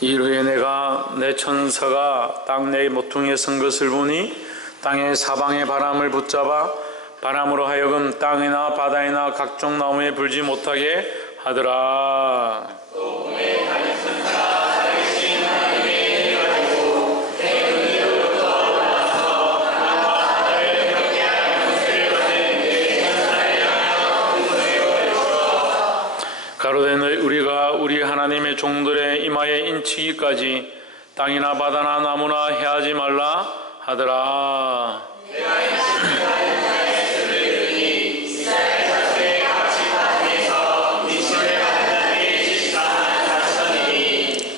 일 후에 내가 내 천사가 땅 내 모퉁이에 선 것을 보니 땅의 사방의 바람을 붙잡아 바람으로 하여금 땅이나 바다이나 각종 나무에 불지 못하게 하더라. 가로되 우리가 우리 하나님의 종들의 이마에 인치기까지 땅이나 바다나 나무나 해하지 말라 하더라.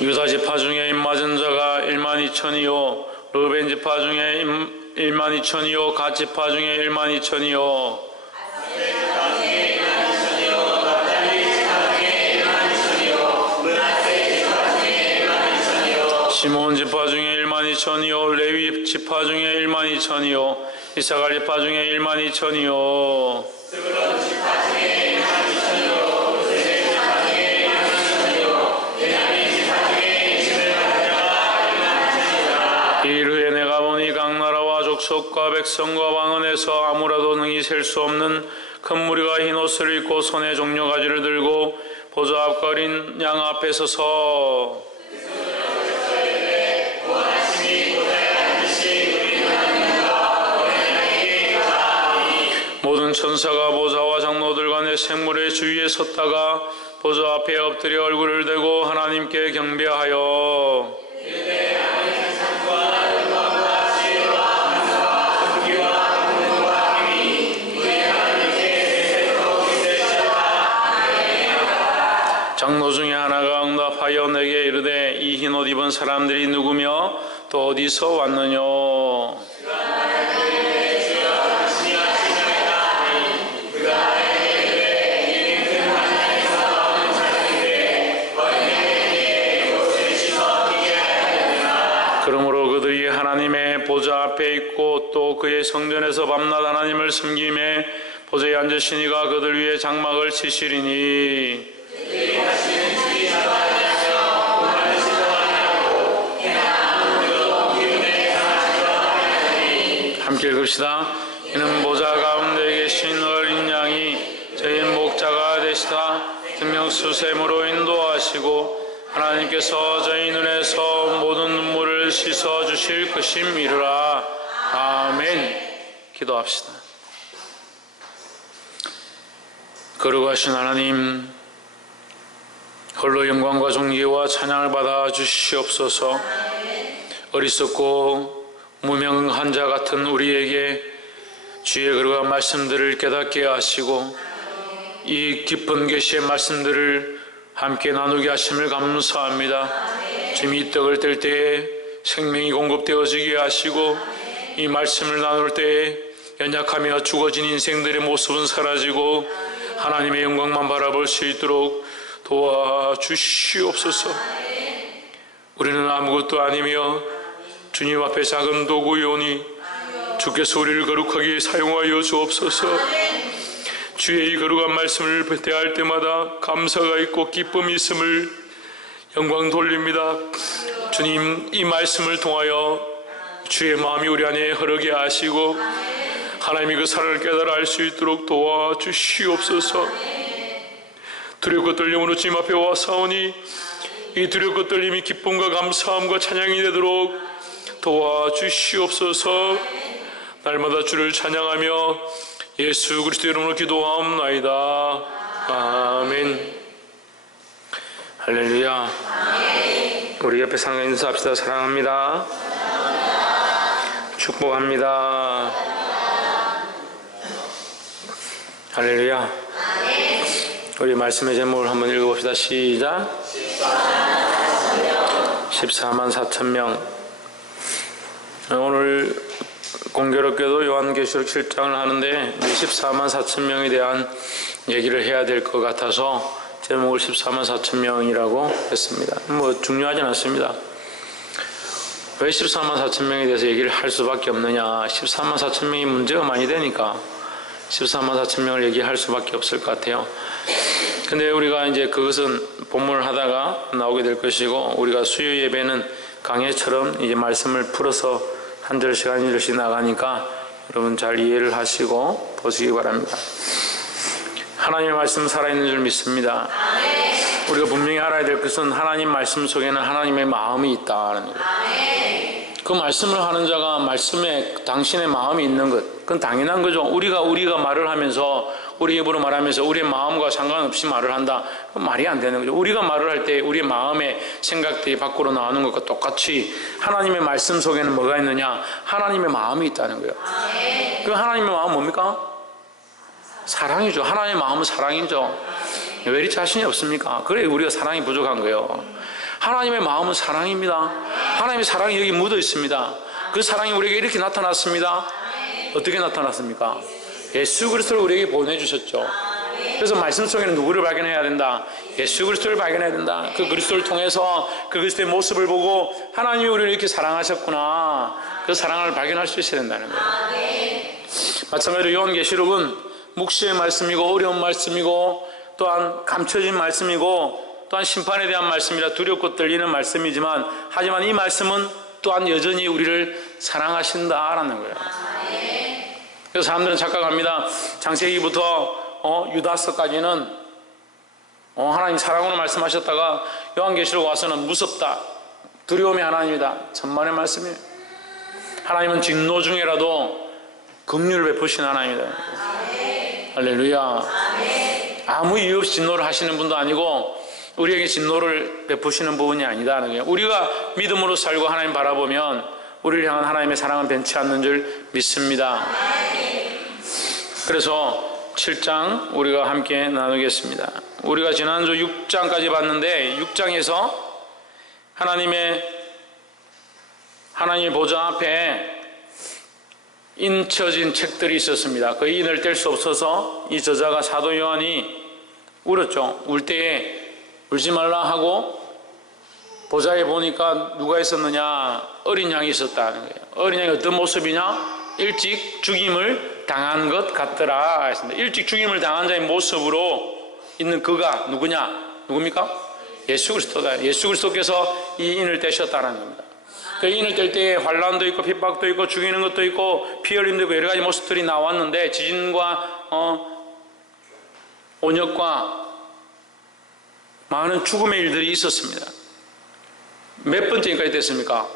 유다 지파 중에 입맞은 자가 12,000이요 르벤 지파 중에 12,000이요 갓 지파 중에 12,000이요 시몬 지파 중에 12,000이요 레위 지파 중에 12,000이요 이사갈 지파 중에 12,000이요 일 후에 내가 보니 각 나라와 족속과 백성과 왕언에서 아무라도 능히 셀 수 없는 큰 무리가 흰 옷을 입고 손에 종려가지를 들고 보좌 앞과 어린 양 앞에 서서 모든 천사가 보좌와 장로들과 내 생물의 주위에 섰다가 보좌 앞에 엎드려 얼굴을 대고 하나님께 경배하여 장로 중에 하나가 응답하여 내게 이르되 이 흰 옷 입은 사람들이 누구며 또 어디서 왔느냐. 그러므로 그들이 하나님의 보좌 앞에 있고 또 그의 성전에서 밤낮 하나님을 섬김에 보좌에 앉으신 이가 그들 위에 장막을 치시리니 함께 읽읍시다. 이는 보좌 가운데 계신 어린 양이 저희 목자가 되시다 생명수샘으로 인도하시고 하나님께서 저희 눈에서 모든 눈물을 씻어주실 것임이라. 아멘. 기도합시다. 거룩하신 하나님, 홀로 영광과 존귀와 찬양을 받아 주시옵소서. 어리석고 무명한 자 같은 우리에게 주의 거룩한 말씀들을 깨닫게 하시고 이 깊은 계시의 말씀들을 함께 나누게 하심을 감사합니다. 지금 이 떡을 뗄 때에 생명이 공급되어지게 하시고 이 말씀을 나눌 때에 연약하며 죽어진 인생들의 모습은 사라지고 하나님의 영광만 바라볼 수 있도록 도와주시옵소서. 우리는 아무것도 아니며 주님 앞에 작은 도구이오니 주께서 우리를 거룩하게 사용하여 주옵소서. 주의 이 거룩한 말씀을 대할 때마다 감사가 있고 기쁨이 있음을 영광 돌립니다. 주님, 이 말씀을 통하여 주의 마음이 우리 안에 흐르게 하시고 하나님이 그 사랑을 깨달아 알 수 있도록 도와주시옵소서. 두렵고 떨림으로 주님 앞에 와 사오니 이 두렵고 떨림이 기쁨과 감사함과 찬양이 되도록 도와주시옵소서. 날마다 주를 찬양하며 예수 그리스도 이름으로 기도하옵나이다. 아멘. 할렐루야. 우리 옆에 상가 인사합시다. 사랑합니다. 축복합니다. 할렐루야. 우리 말씀의 제목을 한번 읽어봅시다. 시작. 14만 4천 명. 오늘 공교롭게도 요한계시록 7장을 하는데 14만 4천 명에 대한 얘기를 해야 될 것 같아서 제목을 14만 4천 명이라고 했습니다. 뭐 중요하진 않습니다. 왜 14만 4천 명에 대해서 얘기를 할 수밖에 없느냐. 14만 4천 명이 문제가 많이 되니까 14만 4천 명을 얘기할 수밖에 없을 것 같아요. 근데 우리가 이제 그것은 본문을 하다가 나오게 될 것이고, 우리가 수요 예배는 강해처럼 이제 말씀을 풀어서 한 절씩 한 절씩 나가니까 여러분 잘 이해를 하시고 보시기 바랍니다. 하나님의 말씀 살아있는 줄 믿습니다. 우리가 분명히 알아야 될 것은 하나님 말씀 속에는 하나님의 마음이 있다는 거예요. 그 말씀을 하는 자가 말씀에 당신의 마음이 있는 것, 그건 당연한 거죠. 우리가 말을 하면서, 우리 입으로 말하면서 우리의 마음과 상관없이 말을 한다, 그건 말이 안 되는 거죠. 우리가 말을 할 때 우리의 마음의 생각들이 밖으로 나오는 것과 똑같이 하나님의 말씀 속에는 뭐가 있느냐? 하나님의 마음이 있다는 거예요. 그 하나님의 마음은 뭡니까? 사랑이죠. 하나님의 마음은 사랑이죠. 왜 이리 자신이 없습니까? 그래 우리가 사랑이 부족한 거예요. 하나님의 마음은 사랑입니다. 하나님의 사랑이 여기 묻어 있습니다. 그 사랑이 우리에게 이렇게 나타났습니다. 어떻게 나타났습니까? 예수 그리스도를 우리에게 보내주셨죠. 그래서 말씀 속에는 누구를 발견해야 된다? 예수 그리스도를 발견해야 된다. 그 그리스도를 통해서 그 그리스도의 모습을 보고 하나님이 우리를 이렇게 사랑하셨구나, 그 사랑을 발견할 수 있어야 된다는 거예요. 마찬가지로 요한계시록은 묵시의 말씀이고 어려운 말씀이고 또한 감춰진 말씀이고 또한 심판에 대한 말씀이라 두렵고 떨리는 말씀이지만, 하지만 이 말씀은 또한 여전히 우리를 사랑하신다라는 거예요. 그래서 사람들은 착각합니다. 창세기부터 유다서까지는 하나님 사랑으로 말씀하셨다가 요한계시록 와서는 무섭다, 두려움의 하나님이다, 천만의 말씀이에요. 하나님은 진노 중에라도 긍휼을 베푸시는 하나님이다. 할렐루야. 아무 이유 없이 진노를 하시는 분도 아니고 우리에게 진노를 베푸시는 부분이 아니다는 거예요. 우리가 믿음으로 살고 하나님 바라보면 우리를 향한 하나님의 사랑은 변치 않는 줄 믿습니다. 그래서 7장 우리가 함께 나누겠습니다. 우리가 지난주 6장까지 봤는데 6장에서 하나님의 보좌 앞에 인쳐진 책들이 있었습니다. 그 인을 뗄 수 없어서 이 저자가 사도 요한이 울었죠. 울 때에 울지 말라 하고 보좌에 보니까 누가 있었느냐? 어린 양이 있었다는 거예요. 어린 양이 어떤 모습이냐? 일찍 죽임을 당한 것 같더라 했습니다. 일찍 죽임을 당한 자의 모습으로 있는 그가 누굽니까? 예수 그리스도다. 예수 그리스도께서 이 인을 떼셨다는 겁니다. 그 인을 뗄 때에 환난도 있고 핍박도 있고 죽이는 것도 있고 피 흘림도 있고 여러 가지 모습들이 나왔는데, 지진과 온역과 많은 죽음의 일들이 있었습니다. 몇 번째까지 됐습니까?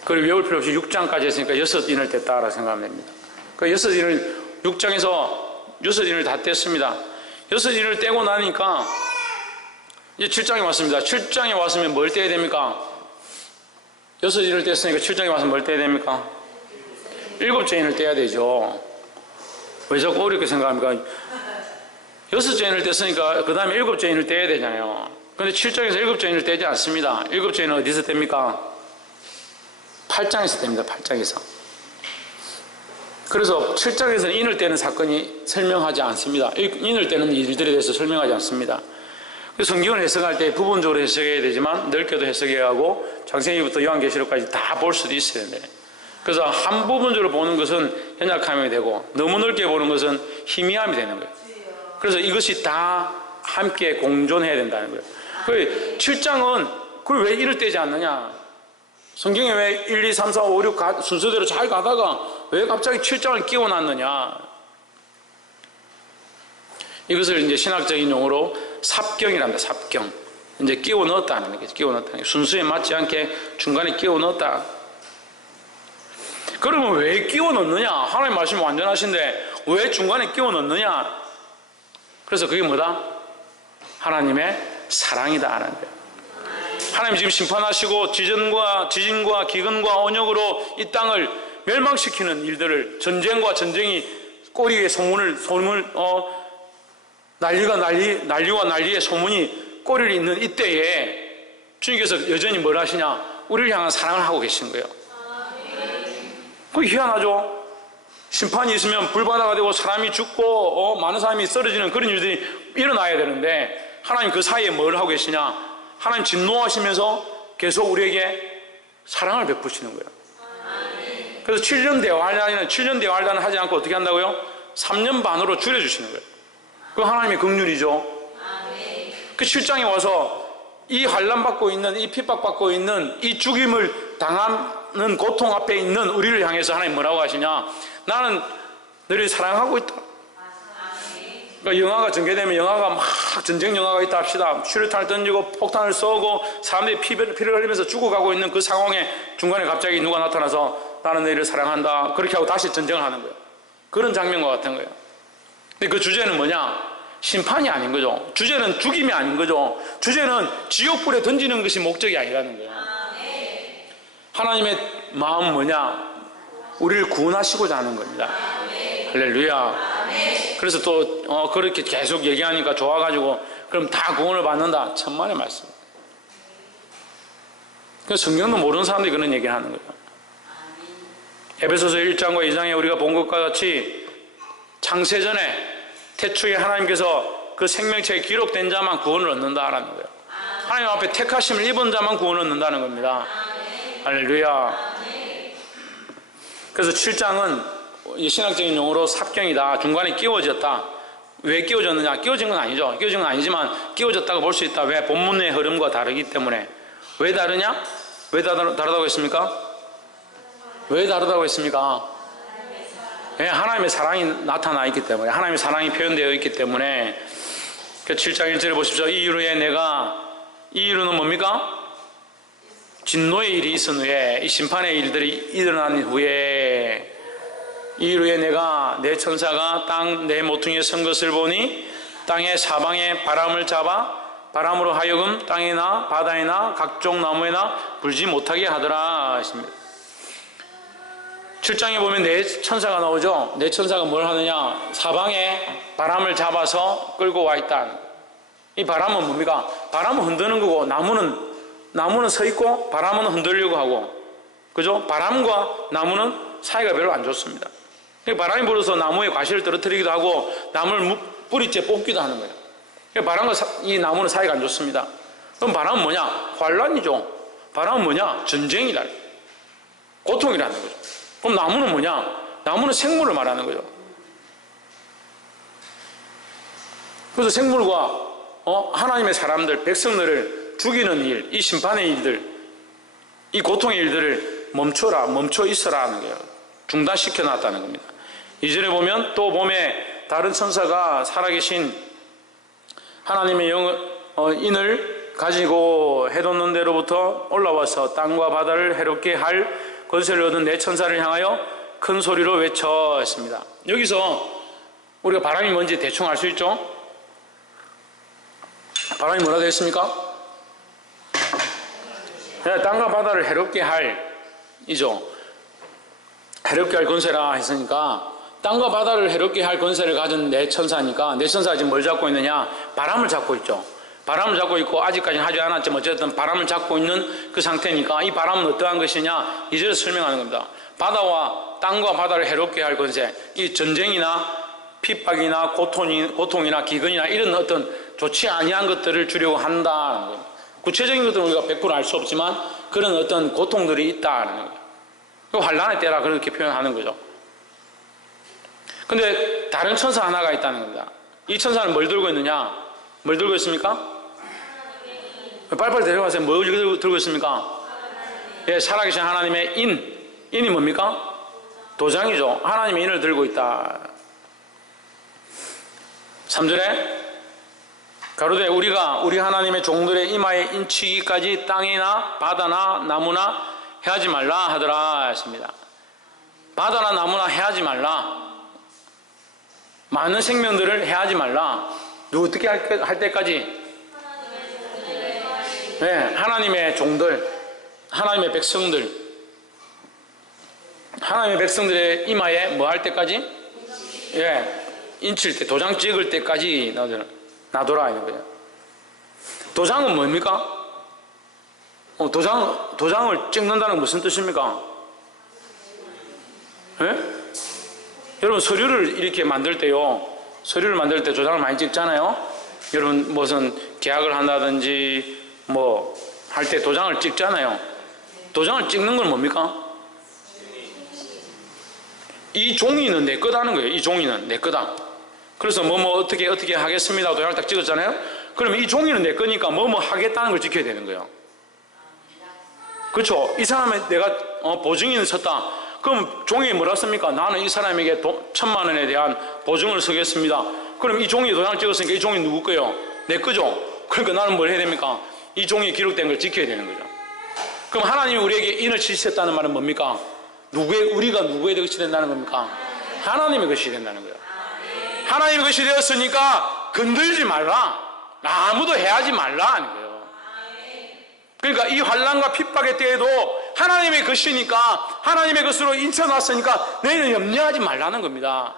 그걸 외울 필요 없이 6장까지 했으니까 6인을 뗐다라고 생각하면 됩니다. 그 6인을 6장에서 6인을 다 뗐습니다. 6인을 떼고 나니까 이제 7장에 왔습니다. 7장에 왔으면 뭘 떼야 됩니까? 6인을 뗐으니까 7장에 와서 뭘 떼야 됩니까? 7째 인을 떼야 되죠. 왜 자꾸 어렵게 생각합니까? 6째 인을 뗐으니까 그 다음에 7째 인을 떼야 되잖아요. 그런데 7장에서 7째 인을 떼지 않습니다. 7째 인은 어디서 뗍니까? 8장에서 뗍니다. 8장에서. 그래서 7장에서는 인을 떼는 사건이 설명하지 않습니다. 인을 떼는 일들에 대해서 설명하지 않습니다. 성경을 해석할 때 부분적으로 해석해야 되지만 넓게도 해석해야 하고 창세기부터 요한계시록까지 다 볼 수도 있어야 돼요. 그래서 한 부분적으로 보는 것은 연약함이 되고 너무 넓게 보는 것은 희미함이 되는 거예요. 그래서 이것이 다 함께 공존해야 된다는 거예요. 그 7장은 그걸 왜 인을 떼지 않느냐? 성경에 왜 1, 2, 3, 4, 5, 6 순서대로 잘 가다가 왜 갑자기 7장을 끼워놨느냐? 이것을 이제 신학적인 용어로 삽경이랍니다. 삽경. 이제 끼워 넣었다는 거죠. 끼워 넣었다는 게 순서에 맞지 않게 중간에 끼워 넣었다. 그러면 왜 끼워 넣느냐? 하나님 말씀이 완전하신데 왜 중간에 끼워 넣느냐? 그래서 그게 뭐다? 하나님의 사랑이다 하는 거예요. 하나님 지금 심판하시고 지진과 기근과 언역으로 이 땅을 멸망시키는 일들을, 전쟁과 전쟁이 꼬리에 난리와 난리의 소문이 꼬리를 잇는 이때에 주님께서 여전히 뭘 하시냐? 우리를 향한 사랑을 하고 계신 거예요. 그게 희한하죠? 심판이 있으면 불바다가 되고 사람이 죽고 많은 사람이 쓰러지는 그런 일들이 일어나야 되는데 하나님 그 사이에 뭘 하고 계시냐? 하나님 진노하시면서 계속 우리에게 사랑을 베푸시는 거예요. 그래서 7년 대화를 하지 않고 어떻게 한다고요? 3년 반으로 줄여주시는 거예요. 그 하나님의 긍휼이죠. 그 7장에 와서 이 환난받고 있는, 이 핍박받고 있는, 이 죽임을 당하는 고통 앞에 있는 우리를 향해서 하나님 뭐라고 하시냐? 나는 너를 사랑하고 있다. 그러니까 영화가 전개되면 영화가 막 전쟁 영화가 있다 합시다. 수류탄을 던지고 폭탄을 쏘고 사람들이 피를 흘리면서 죽어가고 있는 그 상황에 중간에 갑자기 누가 나타나서 나는 너희를 사랑한다. 그렇게 하고 다시 전쟁을 하는 거예요. 그런 장면과 같은 거예요. 근데 그 주제는 뭐냐? 심판이 아닌 거죠. 주제는 죽임이 아닌 거죠. 주제는 지옥불에 던지는 것이 목적이 아니라는 거예요. 하나님의 마음 뭐냐? 우리를 구원하시고자 하는 겁니다. 할렐루야. 그래서 또 그렇게 계속 얘기하니까 좋아가지고 그럼 다 구원을 받는다. 천만의 말씀. 성경도 모르는 사람들이 그런 얘기를 하는 거예요. 에베소서 1장과 2장에 우리가 본 것과 같이 창세전에 태초에 하나님께서 그 생명체에 기록된 자만 구원을 얻는다라는 거예요. 하나님 앞에 택하심을 입은 자만 구원을 얻는다는 겁니다. 할렐루야. 그래서 7장은 신학적인 용어로 삽경이다. 중간에 끼워졌다. 왜 끼워졌느냐? 끼워진 건 아니죠. 끼워진 건 아니지만 끼워졌다고 볼 수 있다. 왜? 본문의 흐름과 다르기 때문에. 왜 다르냐? 왜 다르다고 했습니까? 왜 다르다고 했습니까? 네, 하나님의 사랑이 나타나 있기 때문에, 하나님의 사랑이 표현되어 있기 때문에. 7장 1절에 보십시오. 이 이유는 뭡니까? 진노의 일이 있은 후에, 이 심판의 일들이 일어난 후에, 이 이후에 내가 내 천사가 땅 내 모퉁이에 선 것을 보니 땅의 사방에 바람을 잡아 바람으로 하여금 땅이나 바다에나 각종 나무에나 불지 못하게 하더라 하십니다. 7장에 보면 내 천사가 나오죠. 내 천사가 뭘 하느냐? 사방에 바람을 잡아서 끌고 와 있다. 이 바람은 뭡니까? 바람은 흔드는 거고 나무는 서 있고 바람은 흔들려고 하고, 그죠? 바람과 나무는 사이가 별로 안 좋습니다. 바람이 불어서 나무의 과실을 떨어뜨리기도 하고 나무를 뿌리째 뽑기도 하는 거예요. 바람과 이 나무는 사이가 안 좋습니다. 그럼 바람은 뭐냐? 환란이죠. 바람은 뭐냐? 전쟁이다. 고통이라는 거죠. 그럼 나무는 뭐냐? 나무는 생물을 말하는 거죠. 그래서 생물과 하나님의 사람들, 백성들을 죽이는 일, 이 심판의 일들, 이 고통의 일들을 멈춰 있어라 하는 거예요. 중단시켜 놨다는 겁니다. 2절에 보면 또 봄에 다른 천사가 살아계신 하나님의 인을 가지고 해돋는 데로부터 올라와서 땅과 바다를 해롭게 할 권세를 얻은 내 천사를 향하여 큰 소리로 외쳐 했습니다. 여기서 우리가 바람이 뭔지 대충 알 수 있죠? 바람이 뭐라 되어 있습니까? 땅과 바다를 해롭게 할 이죠. 해롭게 할 권세라 했으니까 땅과 바다를 해롭게 할 권세를 가진 내 천사니까, 내 천사가 지금 뭘 잡고 있느냐? 바람을 잡고 있죠. 바람을 잡고 있고 아직까지는 하지 않았지만 어쨌든 바람을 잡고 있는 그 상태니까 이 바람은 어떠한 것이냐? 이제를 설명하는 겁니다. 땅과 바다를 해롭게 할 권세, 이 전쟁이나 핍박이나 고통이나 기근이나 이런 어떤 좋지 아니한 것들을 주려고 한다는 거예요. 구체적인 것들은 우리가 100% 알 수 없지만 그런 어떤 고통들이 있다는 거예요. 환란의 때라 그렇게 표현하는 거죠. 근데 다른 천사 하나가 있다는 겁니다. 이 천사는 뭘 들고 있느냐? 뭘 들고 있습니까? 빨리빨리 데려가세요. 뭘 들고 있습니까? 예, 살아계신 하나님의 인이 뭡니까? 도장이죠. 하나님의 인을 들고 있다. 3절에 가로되 우리 하나님의 종들의 이마에 인치기까지 땅이나 바다나 나무나 해하지 말라 하더라 했습니다. 바다나 나무나 해하지 말라. 많은 생명들을 해하지 말라. 어떻게 할 때까지? 네, 하나님의 종들, 하나님의 백성들의 이마에 뭐 할 때까지? 예, 인칠 때, 도장 찍을 때까지 놔둬라 하는 거예요. 도장은 뭡니까? 도장을 찍는다는 건 무슨 뜻입니까? 예? 여러분 서류를 이렇게 만들 때요, 서류를 만들 때 도장을 많이 찍잖아요. 여러분 무슨 계약을 한다든지 뭐 할 때 도장을 찍잖아요. 도장을 찍는 건 뭡니까? 이 종이는 내 거다는 거예요. 이 종이는 내 거다. 그래서 어떻게 하겠습니다. 도장을 딱 찍었잖아요. 그러면 이 종이는 내 거니까 하겠다는 걸 지켜야 되는 거예요. 그렇죠? 이 사람에 내가 보증인을 섰다. 그럼 종이에 뭐라 씁니까? 나는 이 사람에게 1,000만 원에 대한 보증을 서겠습니다. 그럼 이 종이에 도장을 찍었으니까 이 종이 누구 거예요? 내 거죠? 그러니까 나는 뭘 해야 됩니까? 이 종이에 기록된 걸 지켜야 되는 거죠. 그럼 하나님이 우리에게 인을 치셨다는 말은 뭡니까? 우리가 누구의 것이 된다는 겁니까? 하나님의 것이 된다는 거예요. 하나님의 것이 되었으니까 건들지 말라. 아무도 해하지 말라 하는 거예요. 그러니까 이 환난과 핍박의 때에도 하나님의 것이니까, 하나님의 것으로 인쳐놨으니까 너희는 염려하지 말라는 겁니다.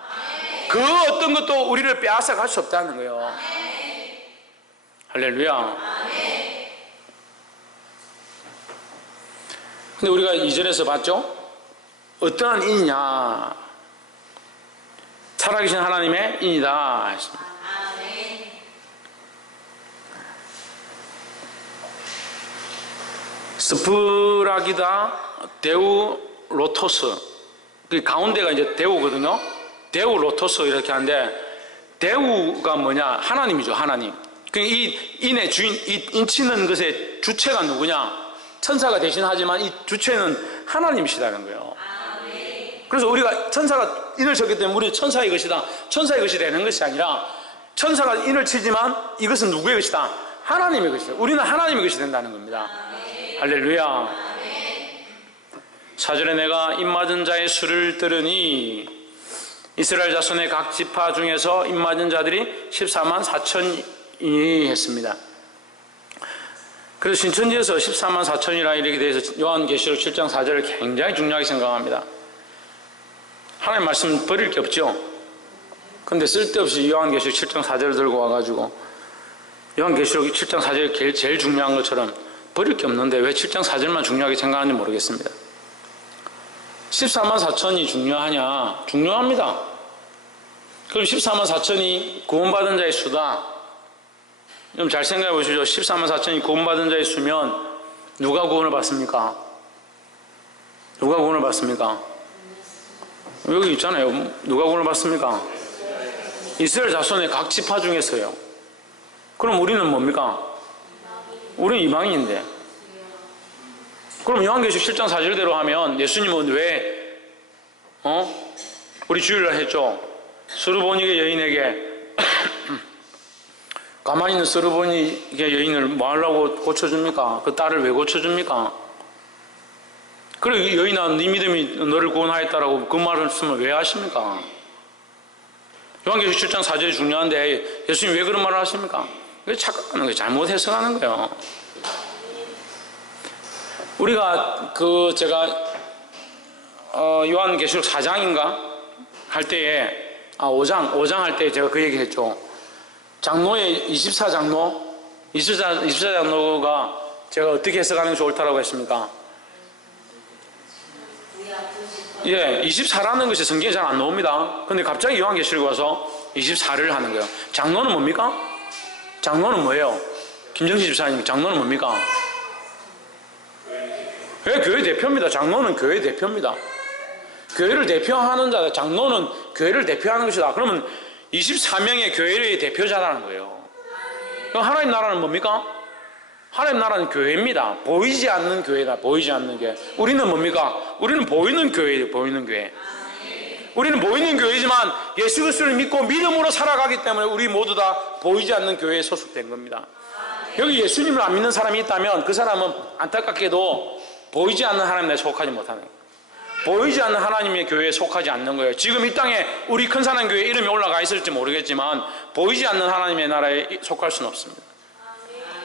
그 어떤 것도 우리를 빼앗아 갈 수 없다는 거예요. 할렐루야. 근데 우리가 2절에서 봤죠? 어떠한 인이냐? 살아계신 하나님의 인이다 했습니다. 스프라기다 데우 로토스, 그 가운데가 이제 데우거든요. 데우 로토스 이렇게 하는데, 데우가 뭐냐? 하나님이죠. 하나님. 이 인의 주인, 이 인치는 것의 주체가 누구냐? 천사가 대신하지만 이 주체는 하나님이시다는 거예요. 그래서 우리가 천사가 인을 쳤기 때문에 우리 천사의 것이다, 천사의 것이 되는 것이 아니라, 천사가 인을 치지만 이것은 누구의 것이다? 하나님의 것이다. 우리는 하나님의 것이 된다는 겁니다. 할렐루야. 4절에 내가 입맞은 자의 수를 들으니 이스라엘 자손의 각 지파 중에서 입맞은 자들이 14만 4천이 했습니다. 그래서 신천지에서 14만 4천이라 이렇게 돼서 요한계시록 7장 4절을 굉장히 중요하게 생각합니다. 하나님 말씀 버릴 게 없죠. 근데 쓸데없이 요한계시록 7장 4절을 들고 와가지고 요한계시록 7장 4절이 제일 중요한 것처럼 버릴 게 없는데 왜 7장 4절만 중요하게 생각하는지 모르겠습니다. 14만 4천이 중요하냐? 중요합니다. 그럼 14만 4천이 구원받은 자의 수다. 좀 잘 생각해 보시죠. 14만 4천이 구원받은 자의 수면 누가 구원을 받습니까? 누가 구원을 받습니까? 여기 있잖아요. 누가 구원을 받습니까? 이스라엘 자손의 각 지파 중에서요. 그럼 우리는 뭡니까? 우리는 이방인인데. 그럼 요한계시록 7장 4절대로 하면 예수님은 왜 우리 주일날 했죠? 스르보니게 여인에게 가만히 있는 스르보니게 여인을 뭐 하려고 고쳐줍니까? 그 딸을 왜 고쳐줍니까? 그래, 여인아, 네 믿음이 너를 구원하였다라고 그 말씀을 왜 하십니까? 요한계시록 7장 4절이 중요한데 예수님 왜 그런 말을 하십니까? 착각하는 거예요. 잘못 해석하는 거예요. 우리가 제가 요한계시록 4장인가 할 때에 5장 할 때 제가 그 얘기 했죠. 장로의 24장로가 제가 어떻게 해석하는 게 옳다라고 했습니까? 예, 24라는 것이 성경에 잘 안 나옵니다. 근데 갑자기 요한계시록 와서 24를 하는 거예요. 장로는 뭡니까? 장로는 뭐예요? 김정식 집사님, 장로는 뭡니까? 예, 교회 대표입니다. 장로는 교회 대표입니다. 교회를 대표하는 자다. 장로는 교회를 대표하는 것이다. 그러면 24명의 교회의 대표자라는 거예요. 그럼 하나님 나라는 뭡니까? 하나님 나라는 교회입니다. 보이지 않는 교회다. 보이지 않는 교회. 우리는 뭡니까? 우리는 보이는 교회예요. 보이는 교회. 우리는 보이는 교회지만 예수 그리스도를 믿고 믿음으로 살아가기 때문에 우리 모두 다 보이지 않는 교회에 소속된 겁니다. 여기 예수님을 안 믿는 사람이 있다면 그 사람은 안타깝게도 보이지 않는 하나님 나라에 속하지 못하는 거예요. 보이지 않는 하나님의 교회에 속하지 않는 거예요. 지금 이 땅에 우리 큰사랑교회 이름이 올라가 있을지 모르겠지만 보이지 않는 하나님의 나라에 속할 수는 없습니다.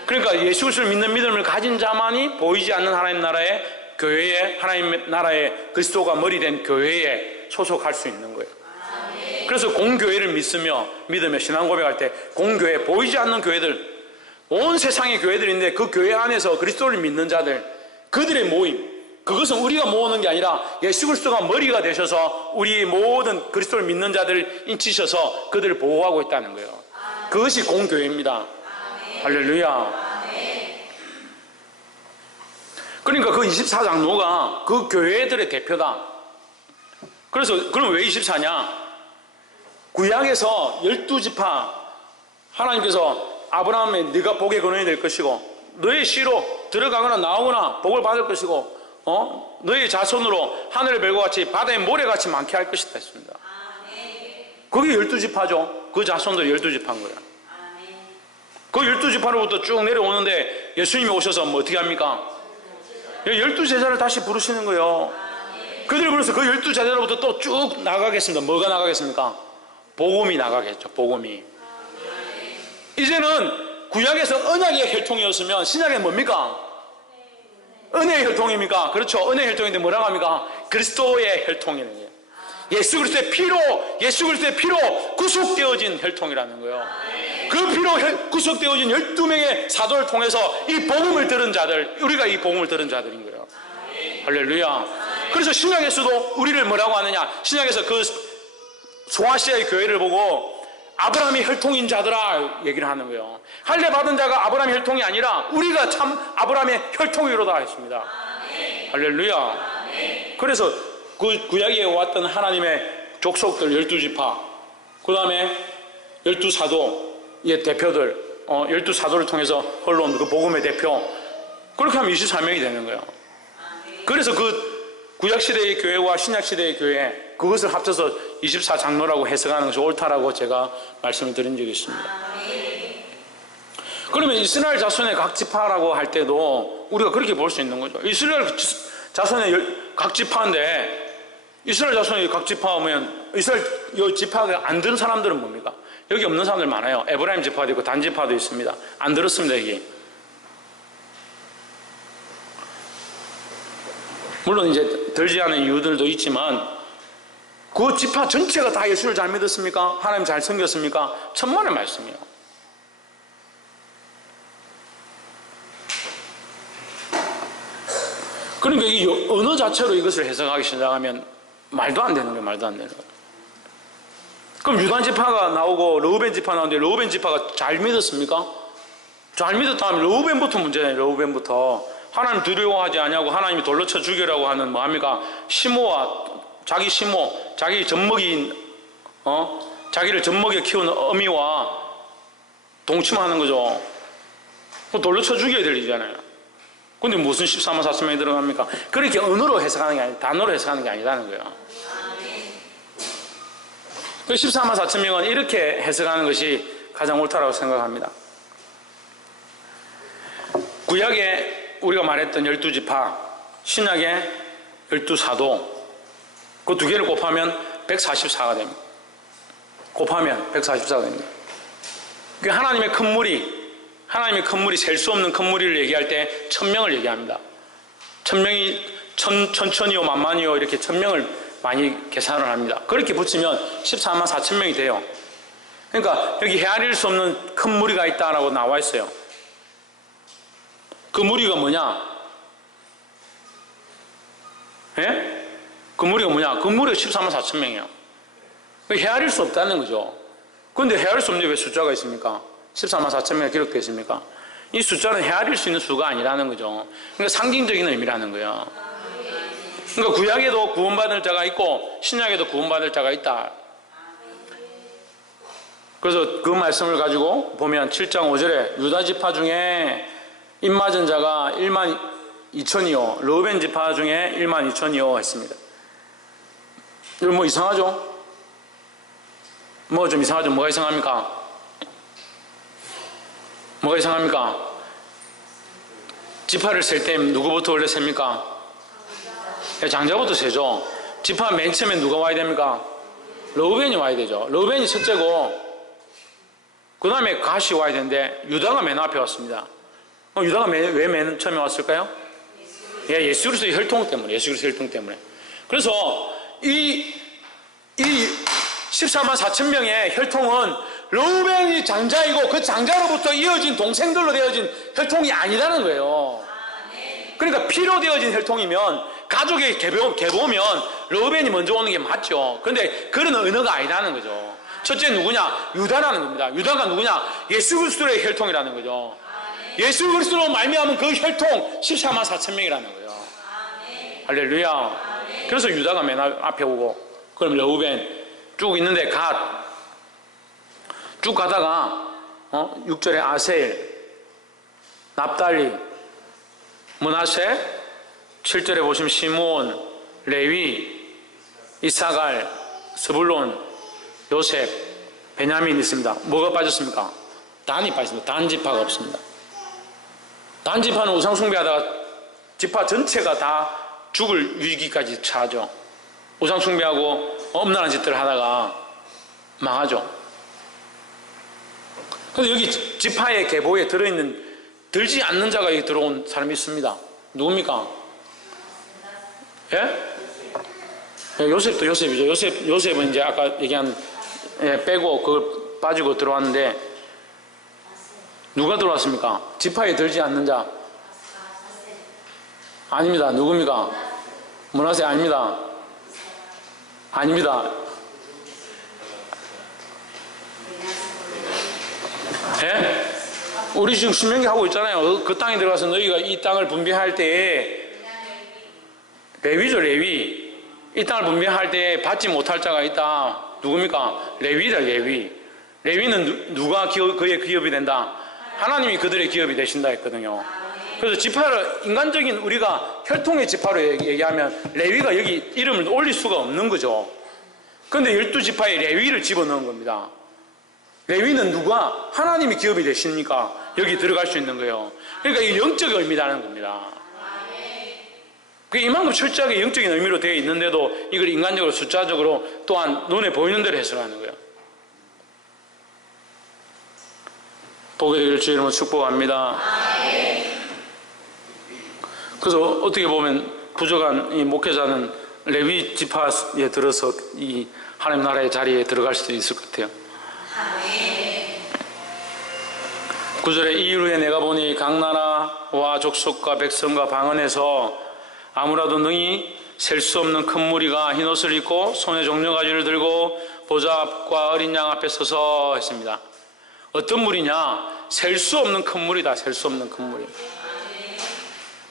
그러니까 예수 그리스도를 믿는 믿음을 가진 자만이 보이지 않는 하나님 나라의 교회에, 하나님 나라의 그리스도가 머리 된 교회에 소속할 수 있는 거예요. 그래서 공교회를 믿으며 신앙 고백할 때 공교회, 보이지 않는 교회들, 온 세상의 교회들인데 그 교회 안에서 그리스도를 믿는 자들, 그들의 모임, 그것은 우리가 모으는 게 아니라 예수 그리스도가 머리가 되셔서 우리 모든 그리스도를 믿는 자들을 인치셔서 그들을 보호하고 있다는 거예요. 그것이 공교회입니다. 할렐루야. 그러니까 그 24장로가 그 교회들의 대표다. 그래서 그럼 왜 24냐? 구약에서 12지파 하나님께서 아브라함의 네가 복의 근원이 될 것이고 너의 씨로 들어가거나 나오거나 복을 받을 것이고 너의 자손으로 하늘의 별과 같이 바다의 모래같이 많게 할 것이다 했습니다. 그게 12지파죠. 그 자손들이 12지파인 거예요. 그 12지파로부터 쭉 내려오는데 예수님이 오셔서 뭐 어떻게 합니까? 12제자를 다시 부르시는 거예요. 그들 부르서 그 12제자로부터 또 쭉 나가겠습니다. 뭐가 나가겠습니까? 복음이 나가겠죠. 복음이. 이제는 구약에서 언약의 혈통이었으면 신약에 뭡니까? 은혜의 혈통입니까? 그렇죠. 은혜의 혈통인데 뭐라고 합니까? 그리스도의 혈통이라는 거예요. 예수 그리스도의 피로 구속되어진 혈통이라는 거예요. 그 피로 구속되어진 12명의 사도를 통해서 이 복음을 들은 자들, 우리가 이 복음을 들은 자들인 거예요. 할렐루야. 그래서 신약에서도 우리를 뭐라고 하느냐? 신약에서 그 소아시아의 교회를 보고 아브라함의 혈통인 자들아 얘기를 하는 거예요. 할례 받은 자가 아브라함의 혈통이 아니라 우리가 참 아브라함의 혈통이로다 했습니다. 할렐루야. 그래서 그 구약에 왔던 하나님의 족속들 12지파, 그 다음에 12사도의 대표들, 12사도를 통해서 흘러온 그 복음의 대표, 그렇게 하면 24명이 되는 거예요. 그래서 그 구약시대의 교회와 신약시대의 교회, 그것을 합쳐서 24장로라고 해석하는 것이 옳다라고 제가 말씀을 드린 적이 있습니다. 그러면 이스라엘 자손의 각 지파라고 할 때도 우리가 그렇게 볼 수 있는 거죠. 이스라엘 자손의 각 지파인데, 이스라엘 자손의 각 지파하면 이스라엘 지파가 안 들은 사람들은 뭡니까? 여기 없는 사람들 많아요. 에브라임 지파도 있고 단 지파도 있습니다. 안 들었습니다. 여기. 물론 이제 들지 않은 이유들도 있지만 그 지파 전체가 다 예수를 잘 믿었습니까? 하나님 잘 섬겼습니까? 천만의 말씀이에요. 그러니까 이 언어 자체로 이것을 해석하기 시작하면 말도 안 되는 거예요. 말도 안 되는 거예요. 그럼 유다 지파가 나오고 르우벤 지파 나오는데 르우벤 지파가 잘 믿었습니까? 잘 믿었다면 르우벤부터 문제잖아요. 르우벤부터 하나님 두려워하지 않냐고 하나님이 돌로 쳐 죽이라고 하는 뭐 합니까? 시모와 자기 시모, 자기 젖먹인 자기를 젖먹여 키운 어미와 동침하는 거죠. 돌로 쳐 죽여야 될 일이잖아요. 근데 무슨 14만 4천 명이 들어갑니까? 그렇게 언어로 해석하는 게 아니라 단어로 해석하는 게 아니라는 거예요. 그 14만 4천 명은 이렇게 해석하는 것이 가장 옳다라고 생각합니다. 구약에 우리가 말했던 12지파, 신약의 12사도, 그 두 개를 곱하면 144가 됩니다. 곱하면 144가 됩니다. 하나님의 큰 무리 셀 수 없는 큰 무리를 얘기할 때 1000명을 얘기합니다. 1000명이 천천히요 만만히요 이렇게 1000명을 많이 계산을 합니다. 그렇게 붙이면 14만 4천 명이 돼요. 그러니까 여기 헤아릴 수 없는 큰 무리가 있다라고 나와 있어요. 그 무리가 뭐냐? 예? 그 무리가 뭐냐? 그 무리가 14만 4천 명이야. 헤아릴 수 없다는 거죠. 그런데 헤아릴 수 없는데 왜 숫자가 있습니까? 14만 4천 명이 기록되어 있습니까? 이 숫자는 헤아릴 수 있는 수가 아니라는 거죠. 그러니까 상징적인 의미라는 거예요. 그러니까 구약에도 구원받을 자가 있고 신약에도 구원받을 자가 있다. 그래서 그 말씀을 가지고 보면 7장 5절에 유다 지파 중에 입맞은 자가 1만 2천이요 르우벤 지파 중에 1만 2천이요 했습니다. 이거 뭐 이상하죠? 뭐 좀 이상하죠? 뭐가 이상합니까? 뭐가 이상합니까? 지파를 셀 때 누구부터 원래 셉니까? 장자부터 세죠. 지파 맨 처음에 누가 와야 됩니까? 르우벤이 와야 되죠. 르우벤이 첫째고 그 다음에 갓이 와야 되는데 유다가 맨 앞에 왔습니다. 유다가 왜 맨 처음에 왔을까요? 예수 그리스도의 혈통 때문에. 예수 그리스도의 혈통 때문에. 그래서 이 14만 4천 명의 혈통은 르우벤이 장자이고 그 장자로부터 이어진 동생들로 되어진 혈통이 아니라는 거예요. 그러니까 피로 되어진 혈통이면 가족의 계보면 르우벤이 먼저 오는 게 맞죠. 그런데 그런 언어가 아니라는 거죠. 첫째 누구냐? 유다라는 겁니다. 유다가 누구냐? 예수 그리스도의 혈통이라는 거죠. 예수 그리스도로 말미암은 그 혈통 14만 4천 명이라는 거예요. 할렐루야. 그래서 유다가 맨 앞에 오고 그럼 레우벤 쭉 있는데 쭉 가다가 6절에 아셀, 납달리, 므낫세, 7절에 보시면 시므온, 레위, 이사갈, 스불론, 요셉, 베냐민 있습니다. 뭐가 빠졌습니까? 단이 빠졌습니다. 단 지파가 없습니다. 단 지파는 우상 숭배하다가 지파 전체가 다 죽을 위기까지 처하죠. 우상 숭배하고 엄란한 짓들을 하다가 망하죠. 그런데 여기 지파의 계보에 들어있는 들지 않는 자가 여기 들어온 사람이 있습니다. 누굽니까? 예? 요셉도 요셉이죠. 요셉은 이제 아까 얘기한 빼고 그걸 빠지고 들어왔는데 누가 들어왔습니까? 지파에 들지 않는 자 아닙니다. 누굽니까? 므낫세 아닙니다. 아닙니다. 예? 우리 지금 신명기 하고 있잖아요. 그 땅에 들어가서 너희가 이 땅을 분배할 때에 레위죠. 레위. 이 땅을 분배할 때에 받지 못할 자가 있다. 누굽니까? 레위다. 레위. 레위는 누가 그의 기업이 된다? 하나님이 그들의 기업이 되신다 했거든요. 그래서 지파를 인간적인 우리가 혈통의 지파로 얘기하면 레위가 여기 이름을 올릴 수가 없는 거죠. 그런데 12지파에 레위를 집어넣은 겁니다. 레위는 누가? 하나님이 기업이 되시니까 여기 들어갈 수 있는 거예요. 그러니까 이게 영적 의미라는 겁니다. 그게 이만큼 철저하게 영적인 의미로 되어 있는데도 이걸 인간적으로 숫자적으로 또한 눈에 보이는 대로 해석하는 거예요. 보게 되기를 주의 이름으로 축복합니다. 그래서 어떻게 보면 부족한 이 목회자는 레위 지파에 들어서 이 하나님 나라의 자리에 들어갈 수도 있을 것 같아요. 9절에 이후에 내가 보니 각 나라와 족속과 백성과 방언에서 아무라도 능히 셀 수 없는 큰 무리가 흰옷을 입고 손에 종려가지를 들고 보좌 앞과 어린 양 앞에 서서 했습니다. 어떤 무리냐? 셀 수 없는 큰 무리다. 셀 수 없는 큰 무리.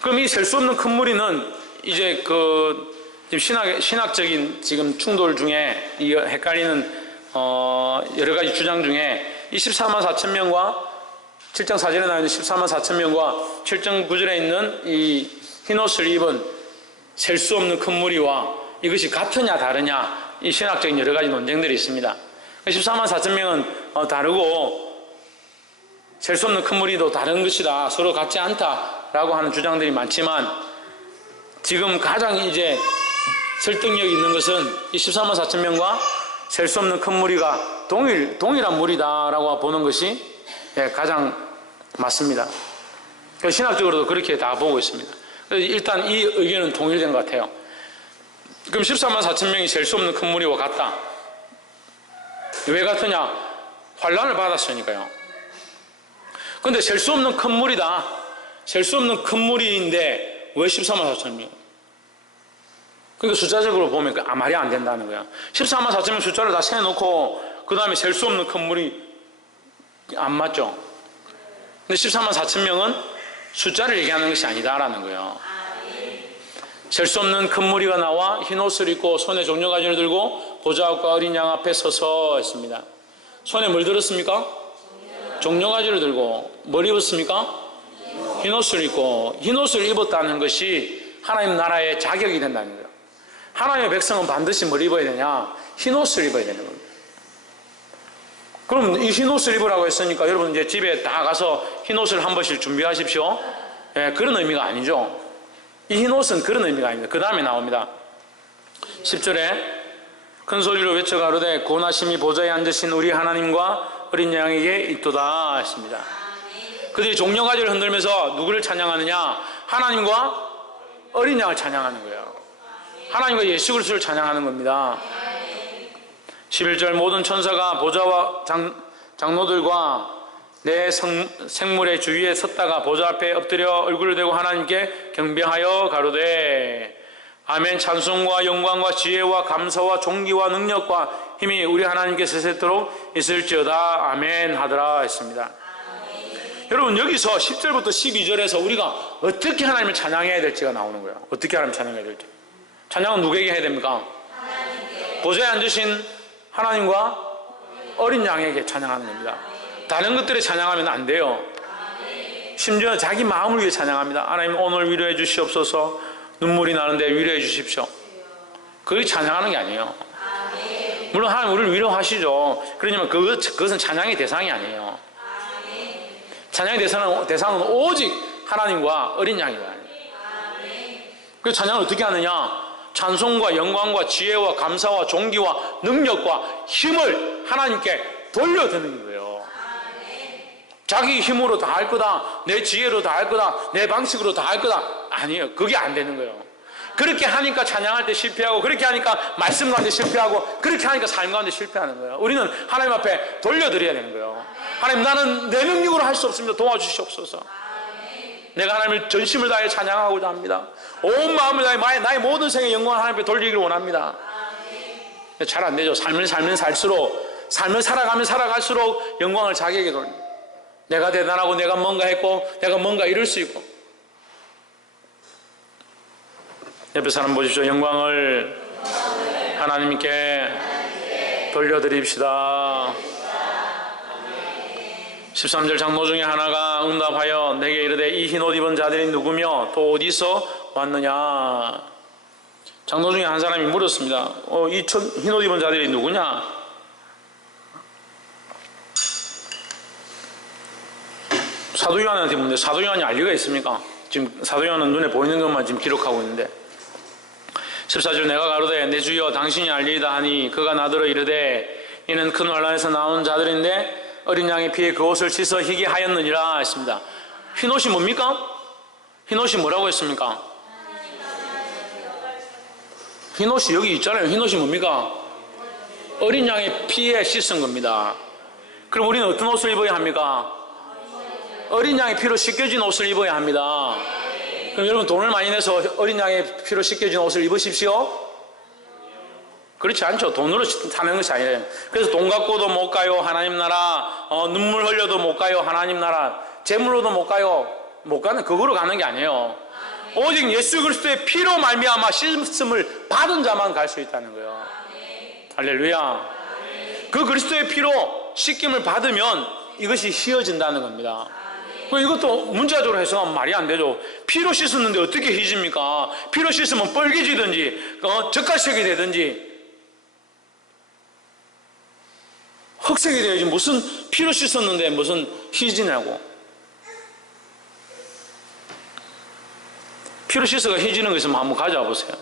그럼 이 셀 수 없는 큰 무리는 이제 지금 신학적인 지금 충돌 중에 이 헷갈리는 여러 가지 주장 중에 이 14만 4천 명과 7장 4절에 나와 있는 14만 4천 명과 7장 9절에 있는 이 흰옷을 입은 셀 수 없는 큰 무리와 이것이 같으냐 다르냐 이 신학적인 여러 가지 논쟁들이 있습니다. 14만 4천 명은 다르고 셀 수 없는 큰 무리도 다른 것이다. 서로 같지 않다라고 하는 주장들이 많지만 지금 가장 이제 설득력이 있는 것은 이 14만 4천 명과 셀 수 없는 큰 무리가 동일한 무리다라고 보는 것이 가장 맞습니다. 신학적으로도 그렇게 다 보고 있습니다. 일단 이 의견은 동일된 것 같아요. 그럼 14만 4천 명이 셀 수 없는 큰 무리와 같다. 왜 같으냐? 환란을 받았으니까요. 그런데 셀 수 없는 큰 무리다. 셀 수 없는 큰 무리인데 왜 14만 4천 명? 그러니까 숫자적으로 보면 말이 안 된다는 거야. 14만 4천 명 숫자를 다 세놓고 그 다음에 셀 수 없는 큰 무리 안 맞죠? 근데 14만 4천 명은 숫자를 얘기하는 것이 아니다라는 거예요. 셀 수 없는 큰 무리가 나와 흰옷을 입고 손에 종려가지를 들고 보좌 앞과 어린 양 앞에 서서 했습니다. 손에 뭘 들었습니까? 종려가지를 들고. 뭘 입었습니까? 흰옷을 입고. 흰옷을 입었다는 것이 하나님 나라의 자격이 된다는 거예요. 하나님의 백성은 반드시 뭘 입어야 되냐? 흰옷을 입어야 되는 겁니다. 그럼 이 흰옷을 입으라고 했으니까 여러분 이제 집에 다 가서 흰옷을 한 번씩 준비하십시오. 그런 의미가 아니죠. 이 흰옷은 그런 의미가 아닙니다. 그 다음에 나옵니다. 10절에 큰 소리로 외쳐 가로되 고나심이 보좌에 앉으신 우리 하나님과 어린 양에게 있도다 했습니다. 그들이 종려가지를 흔들면서 누구를 찬양하느냐? 하나님과 어린 양을 찬양하는 거예요. 하나님과 예수 그리스도를 찬양하는 겁니다. 11절 모든 천사가 보좌와 장로들과 내 생물의 주위에 섰다가 보좌 앞에 엎드려 얼굴을 대고 하나님께 경배하여 가로되 아멘. 찬송과 영광과 지혜와 감사와 존귀와 능력과 힘이 우리 하나님께 세세토록 있을지어다 아멘 하더라 했습니다. 여러분 여기서 10절부터 12절에서 우리가 어떻게 하나님을 찬양해야 될지가 나오는 거예요. 어떻게 하나님을 찬양해야 될지. 찬양은 누구에게 해야 됩니까? 보좌에 앉으신 하나님과 어린 양에게 찬양하는 겁니다. 다른 것들에 찬양하면 안 돼요. 심지어 자기 마음을 위해 찬양합니다. 하나님 오늘 위로해 주시옵소서. 눈물이 나는데 위로해 주십시오. 그게 찬양하는 게 아니에요. 물론 하나님 우리를 위로하시죠. 그러지만 그것은 찬양의 대상이 아니에요. 찬양의 대상은 오직 하나님과 어린 양이다. 그래서 찬양을 어떻게 하느냐? 찬송과 영광과 지혜와 감사와 존귀와 능력과 힘을 하나님께 돌려드는 거예요. 자기 힘으로 다 할 거다, 내 지혜로 다 할 거다, 내 방식으로 다 할 거다. 아니에요. 그게 안 되는 거예요. 그렇게 하니까 찬양할 때 실패하고, 그렇게 하니까 말씀 가운데 실패하고, 그렇게 하니까 삶 가운데 실패하는 거예요. 우리는 하나님 앞에 돌려드려야 되는 거예요. 하나님, 나는 내 능력으로 할 수 없습니다. 도와주시옵소서. 내가 하나님을 전심을 다해 찬양하고자 합니다. 온 마음을 다해 나의 모든 생의 영광을 하나님 앞에 돌리기를 원합니다. 잘 안 되죠. 삶을 살면 살수록, 삶을 살아가면 살아갈수록 영광을 자기에게 돌립니다. 내가 대단하고 내가 뭔가 했고 내가 뭔가 이룰 수 있고. 옆에 사람 보십시오. 영광을 하나님께 돌려드립시다. 13절 장로 중에 하나가 응답하여 내게 이르되 이 흰 옷 입은 자들이 누구며 또 어디서 왔느냐. 장로 중에 한 사람이 물었습니다. 이 흰 옷 입은 자들이 누구냐? 사도 요한한테 묻는데 사도 요한이 알 리가 있습니까? 지금 사도 요한은 눈에 보이는 것만 지금 기록하고 있는데 14절 내가 가로되 내 주여 당신이 알리이다 하니 그가 나더러 이르되 이는 큰 환란에서 나온 자들인데 어린 양의 피에 그 옷을 씻어 희게 하였느니라 했습니다. 흰옷이 뭡니까? 흰옷이 뭐라고 했습니까? 흰옷이 여기 있잖아요. 흰옷이 뭡니까? 어린 양의 피에 씻은 겁니다. 그럼 우리는 어떤 옷을 입어야 합니까? 어린 양의 피로 씻겨진 옷을 입어야 합니다. 그럼 여러분 돈을 많이 내서 어린 양의 피로 씻겨진 옷을 입으십시오? 그렇지 않죠. 돈으로 사는 것이 아니에요. 그래서 돈 갖고도 못 가요. 하나님 나라. 눈물 흘려도 못 가요. 하나님 나라. 재물로도 못 가요. 못 가는, 그거로 가는 게 아니에요. 오직 예수 그리스도의 피로 말미암아 씻음을 받은 자만 갈 수 있다는 거예요. 할렐루야. 그 그리스도의 피로 씻김을 받으면 이것이 휘어진다는 겁니다. 이것도 문자적으로 해석하면 말이 안 되죠. 피로 씻었는데 어떻게 휘집니까? 피로 씻으면 뻘개지든지 젓갈색이 되든지 흑색이 되야지 무슨 피로 씻었는데 무슨 휘지냐고. 피로 씻어가 휘지는 거 있으면 한번 가져와 보세요.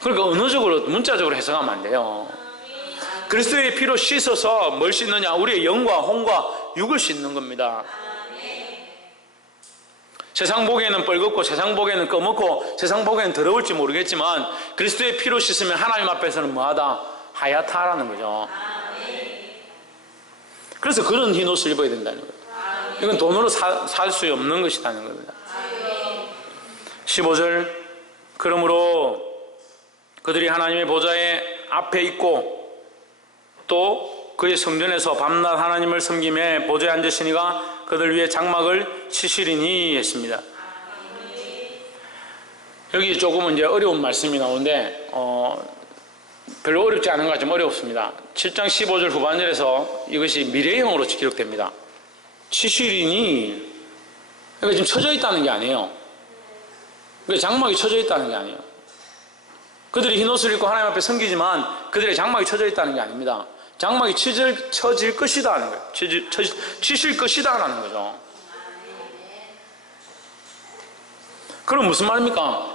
그러니까 언어적으로 문자적으로 해석하면 안 돼요. 그리스도의 피로 씻어서 뭘 씻느냐? 우리의 영과 혼과 육을 씻는 겁니다. 세상 보기에는 뻘겋고 세상 보기에는 검었고 세상 보기에는 더러울지 모르겠지만 그리스도의 피로 씻으면 하나님 앞에서는 뭐하다? 하얗다라는 거죠. 그래서 그런 흰옷을 입어야 된다는 거예요. 이건 돈으로 살 수 없는 것이라는 겁니다. 15절 그러므로 그들이 하나님의 보좌에 앞에 있고 또 그의 성전에서 밤낮 하나님을 섬김에 보좌에 앉으시니가 그들 위에 장막을 치시리니 했습니다. 여기 조금은 이제 어려운 말씀이 나오는데 별로 어렵지 않은 것 같지만 어렵습니다. 7장 15절 후반절에서 이것이 미래형으로 기록됩니다. 치시리니 그러니까 지금 쳐져 있다는 게 아니에요. 그러니까 장막이 쳐져 있다는 게 아니에요. 그들이 흰옷을 입고 하나님 앞에 섬기지만 그들의 장막이 쳐져 있다는 게 아닙니다. 장막이 쳐질 것이다 하는 거예요. 치실 것이다 라는 거죠. 그럼 무슨 말입니까?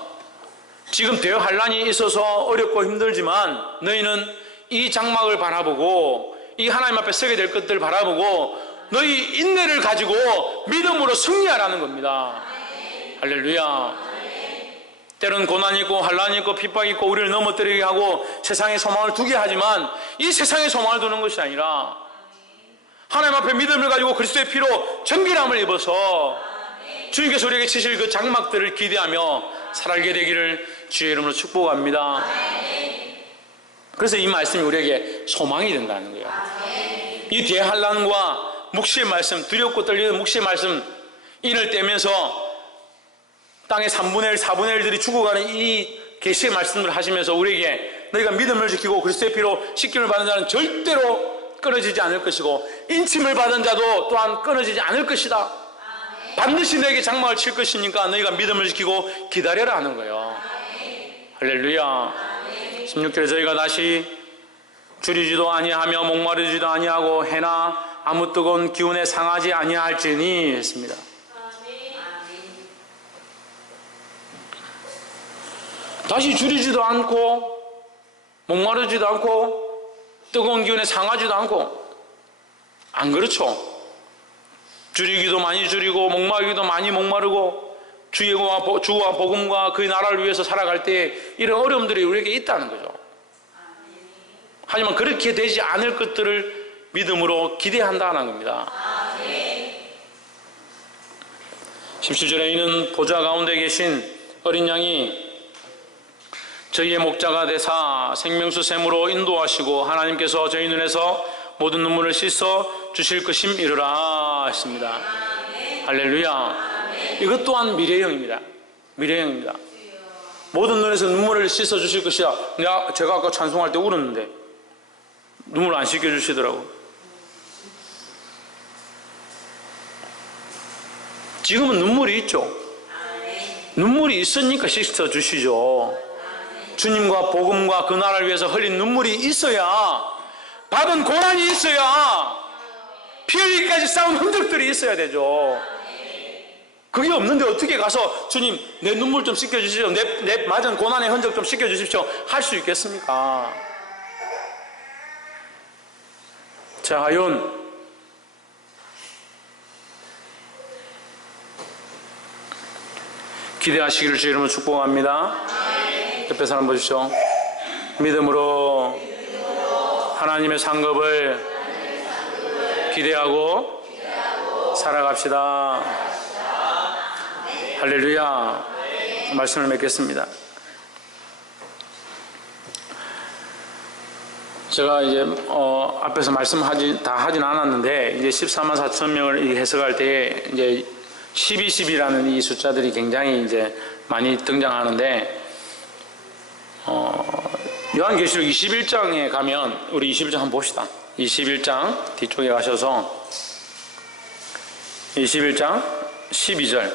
지금 대환란이 있어서 어렵고 힘들지만 너희는 이 장막을 바라보고 이 하나님 앞에 서게 될 것들을 바라보고 너희 인내를 가지고 믿음으로 승리하라는 겁니다. 할렐루야. 때로는 고난이 있고 환란이 있고 핍박이 있고 우리를 넘어뜨리게 하고 세상에 소망을 두게 하지만 이 세상에 소망을 두는 것이 아니라 하나님 앞에 믿음을 가지고 그리스도의 피로 정결함을 입어서 주님께서 우리에게 치실 그 장막들을 기대하며 살아가게 되기를 주의 이름으로 축복합니다. 그래서 이 말씀이 우리에게 소망이 된다는 거예요. 이 대환란과 묵시의 말씀, 두렵고 떨리는 묵시의 말씀 인을 떼면서 땅의 3분의 1, 4분의 1들이 죽어가는 이 계시의 말씀을 하시면서 우리에게 너희가 믿음을 지키고 그리스도의 피로 씻김을 받은 자는 절대로 끊어지지 않을 것이고 인침을 받은 자도 또한 끊어지지 않을 것이다. 반드시 너에게 장막을 칠 것이니까 너희가 믿음을 지키고 기다려라 하는 거예요. 할렐루야. 16절에 저희가 다시 줄이지도 아니하며 목마르지도 아니하고 해나 아무 뜨거운 기운에 상하지 아니할지니 했습니다. 다시 줄이지도 않고 목마르지도 않고 뜨거운 기운에 상하지도 않고, 안 그렇죠? 줄이기도 많이 줄이고 목마르기도 많이 목마르고 주와 복음과 그의 나라를 위해서 살아갈 때 이런 어려움들이 우리에게 있다는 거죠. 하지만 그렇게 되지 않을 것들을 믿음으로 기대한다는 겁니다. 17절에 이는 보좌 가운데 계신 어린 양이 저희의 목자가 되사 생명수 샘으로 인도하시고 하나님께서 저희 눈에서 모든 눈물을 씻어 주실 것임이르라 했습니다. 할렐루야. 이것 또한 미래형입니다. 미래형입니다. 모든 눈에서 눈물을 씻어 주실 것이야. 제가 아까 찬송할 때 울었는데 눈물 안 씻겨 주시더라고. 지금은 눈물이 있죠. 눈물이 있으니까 씻어 주시죠. 주님과 복음과 그 나라를 위해서 흘린 눈물이 있어야, 받은 고난이 있어야, 피 흘리기까지 싸운 흔적들이 있어야 되죠. 그게 없는데 어떻게 가서 주님 내 눈물 좀 씻겨주십시오, 내 맞은 고난의 흔적 좀 씻겨주십시오 할 수 있겠습니까? 자, 하윤 기대하시기를 주의 이름으로 축복합니다. 옆에 사람 보십시오. 믿음으로 하나님의 상급을 기대하고 살아갑시다. 할렐루야. 말씀을 맺겠습니다. 제가 이제 앞에서 다 하진 않았는데 이제 14만 4천 명을 해석할 때 이제 12, 10이라는 이 숫자들이 굉장히 이제 많이 등장하는데, 요한계시록 21장에 가면, 우리 21장 한번 봅시다. 21장 뒤쪽에 가셔서 21장 12절.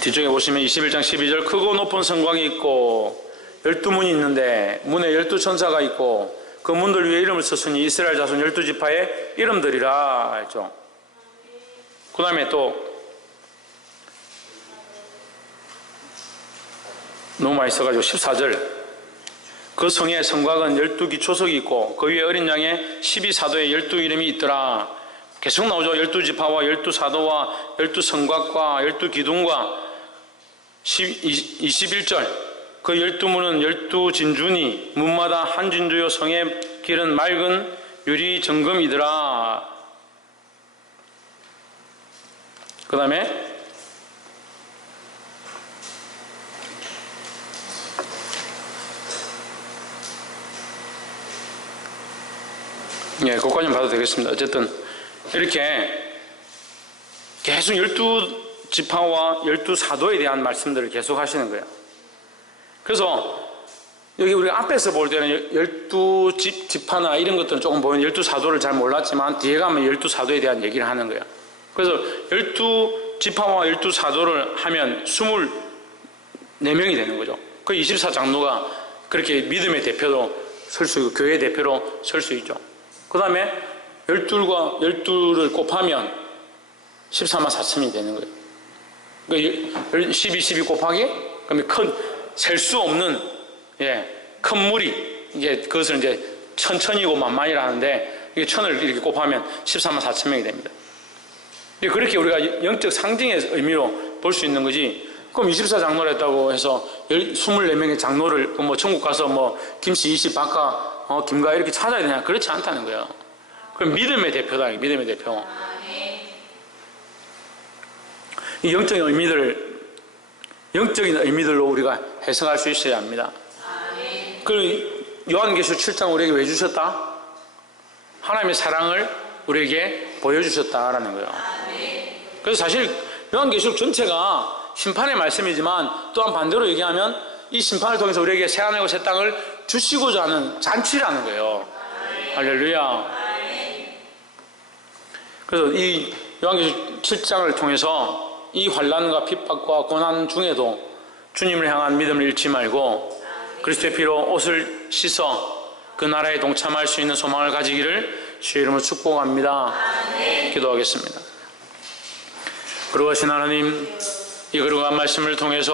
뒤쪽에 보시면 21장 12절, 크고 높은 성곽이 있고 12문이 있는데 문에 12천사가 있고 그 문들 위에 이름을 썼으니 이스라엘 자손 12지파의 이름들이라 했죠. 그 다음에 또 너무 많이 써가지고 14절, 그 성에 성곽은 12기 초석이 있고 그 위에 어린 양의 12사도의 12이름이 있더라. 계속 나오죠. 12지파와 12사도와 12성곽과 12기둥과 21절, 그 12문은 12진주니 문마다 한 진주요 성의 길은 맑은 유리 정금이더라. 그 다음에 그것까지는 봐도 되겠습니다. 어쨌든 이렇게 계속 12지파와 12사도에 대한 말씀들을 계속 하시는 거예요. 그래서 여기 우리가 앞에서 볼 때는 12지파나 이런 것들은 조금 보면 12사도를 잘 몰랐지만 뒤에 가면 12사도에 대한 얘기를 하는 거예요. 그래서 12지파와 12사도를 하면 24명이 되는 거죠. 그 24장로가 그렇게 믿음의 대표로 설 수 있고 교회의 대표로 설 수 있죠. 그 다음에 12과 12를 곱하면 14만 4천이 되는 거예요. 그러니까 12 곱하기, 그러면 셀 수 없는, 큰 무리, 그것을 이제 천천이고 만만이라 하는데, 이게 천을 이렇게 곱하면 14만 4천 명이 됩니다. 그렇게 우리가 영적 상징의 의미로 볼 수 있는 거지, 그럼 24장로를 했다고 해서 24명의 장로를 뭐 천국 가서 뭐 김씨, 이씨, 박가, 김가 이렇게 찾아야 되냐? 그렇지 않다는 거예요. 그럼 믿음의 대표다, 믿음의 대표. 이 영적인 의미들로 우리가 해석할 수 있어야 합니다. 그 요한계시록 7장 우리에게 왜 주셨다? 하나님의 사랑을 우리에게 보여주셨다라는 거예요. 그래서 사실 요한계시록 전체가 심판의 말씀이지만 또한 반대로 얘기하면 이 심판을 통해서 우리에게 새하늘과 새 땅을 주시고자 하는 잔치라는 거예요. 할렐루야. 그래서 이 요한계시록 7장을 통해서 이 환난과 핍박과 고난 중에도 주님을 향한 믿음을 잃지 말고 그리스도의 피로 옷을 씻어 그 나라에 동참할 수 있는 소망을 가지기를 주의 이름으로 축복합니다. 기도하겠습니다. 거룩하신 하나님, 이 거룩한 말씀을 통해서